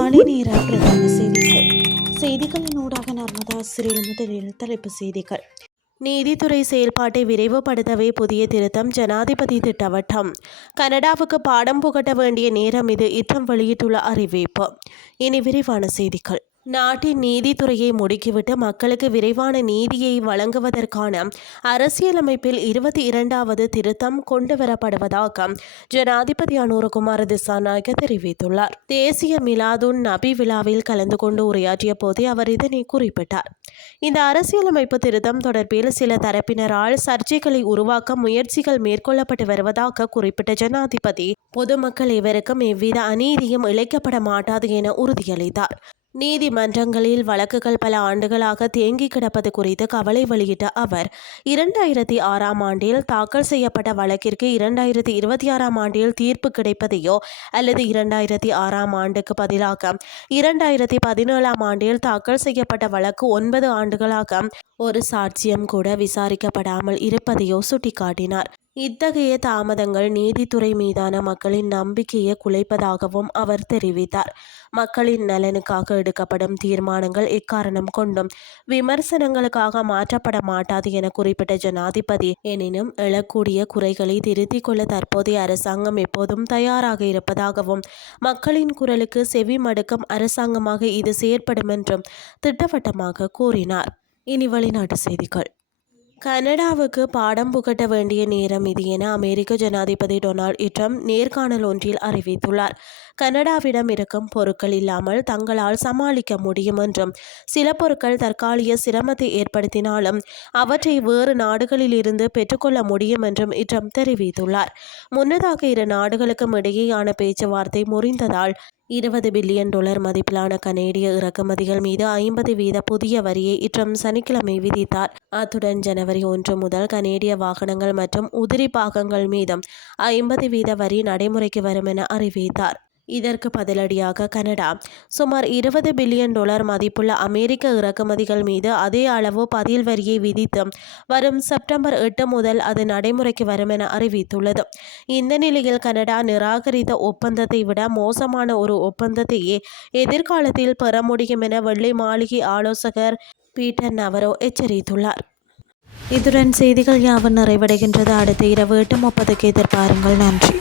காலை நேர பிரதான செய்திகளின் ஊடாக நர்மதா சிறில் முதலில் தலைப்பு செய்திகள். நீதித்துறை செயல்பாட்டை விரைவுபடுத்தவே புதிய திருத்தம், ஜனாதிபதி திட்டவட்டம். கனடாவுக்கு பாடம் புகட்ட வேண்டிய நேரம் இது, இட்டம் வெளியிட்டுள்ள அறிவிப்பு. இனி விரிவான செய்திகள். நாட்டின் நீதித்துறையை முடுக்கிவிட்டு மக்களுக்கு விரைவான நீதியை வழங்குவதற்கான அரசியலமைப்பில் 22வது திருத்தம் கொண்டுவரப்படுவதாக ஜனாதிபதி அனுரகுமார திசாநாயக்க தெரிவித்துள்ளார். தேசிய மிலாதுன் நபி விழாவில் கலந்து கொண்டு உரையாற்றிய போதே அவர் இதனை குறிப்பிட்டார். இந்த அரசியலமைப்பு திருத்தம் தொடர்பில் சில தரப்பினரால் சர்ச்சைகளை உருவாக்க முயற்சிகள் மேற்கொள்ளப்பட்டு வருவதாக குறிப்பிட்ட ஜனாதிபதி, பொதுமக்கள் இவருக்கும் எவ்வித அநீதியும் இழைக்கப்பட மாட்டாது என உறுதியளித்தார். நீதிமன்றங்களில் வழக்குகள் பல ஆண்டுகளாக தேங்கி கிடப்பது குறித்து கவலை வெளியிட்ட அவர், 2006ஆம் ஆண்டில் தாக்கல் செய்யப்பட்ட வழக்கிற்கு 2026ஆம் ஆண்டில் தீர்ப்பு கிடைப்பதையோ அல்லது 2006ஆம் ஆண்டுக்கு பதிலாக 2017ஆம் ஆண்டில் தாக்கல் செய்யப்பட்ட வழக்கு 9 ஆண்டுகளாக ஒரு சாட்சியம் கூட விசாரிக்கப்படாமல் இருப்பதையோ சுட்டிக்காட்டினார். இத்தகைய தாமதங்கள் நீதித்துறை மீதான மக்களின் நம்பிக்கையை குலைப்பதாகவும் அவர் தெரிவித்தார். மக்களின் நலனுக்காக எடுக்கப்படும் தீர்மானங்கள் எக்காரணம் கொண்டும் விமர்சனங்களுக்காக மாற்றப்பட மாட்டாது என குறிப்பிட்ட ஜனாதிபதி, எனினும் எழக்கூடிய குறைகளை திருத்திக் கொள்ள தற்போதைய அரசாங்கம் எப்போதும் தயாராக இருப்பதாகவும் மக்களின் குரலுக்கு செவி மடுக்கும் அரசாங்கமாக இது செயற்படும் என்றும் திட்டவட்டமாக கூறினார். இனி வெளிநாட்டு செய்திகள். கனடாவுக்கு பாடம் புகட்ட வேண்டிய நேரம் இது என அமெரிக்க ஜனாதிபதி டொனால்ட் ட்ரம்ப் நேர்காணல் ஒன்றில் அறிவித்துள்ளார். கனடாவிடம் இருக்கும் பொருட்கள் இல்லாமல் தங்களால் சமாளிக்க முடியும் என்றும், சில பொருட்கள் தற்காலிக சிரமத்தை ஏற்படுத்தினாலும் அவற்றை வேறு நாடுகளில் இருந்து பெற்றுக்கொள்ள முடியும் என்றும் ட்ரம்ப் தெரிவித்துள்ளார். முன்னதாக இரு நாடுகளுக்கும் இடையேயான பேச்சுவார்த்தை முறிந்ததால் $20 பில்லியன் மதிப்பிலான கனேடிய இறக்குமதிகள் மீது 50% புதிய வரியை ட்ரம்ப் சனிக்கிழமை விதித்தார். அத்துடன் ஜனவரி 1 முதல் கனேடிய வாகனங்கள் மற்றும் உதிரி பாகங்கள் மீதும் 50% வரி நடைமுறைக்கு வரும் என அறிவித்தார். இதற்கு பதிலடியாக கனடா சுமார் $20 பில்லியன் மதிப்புள்ள அமெரிக்க இறக்குமதிகள் மீது அதே அளவு பதில் வரியை விதித்து வரும் செப்டம்பர் 8 முதல் அது நடைமுறைக்கு வரும் என அறிவித்துள்ளது. இந்த நிலையில் கனடா நிராகரித்த ஒப்பந்தத்தை விட மோசமான ஒரு ஒப்பந்தத்தையே எதிர்காலத்தில் பெற முடியும் என வெள்ளை மாளிகை ஆலோசகர் பீட்டர் நவரோ எச்சரித்துள்ளார். இத்துடன் செய்திகள் யாவும் நிறைவடைகின்றது. அடுத்த இரவு 8:30க்கு எதிர்பாருங்கள். நன்றி.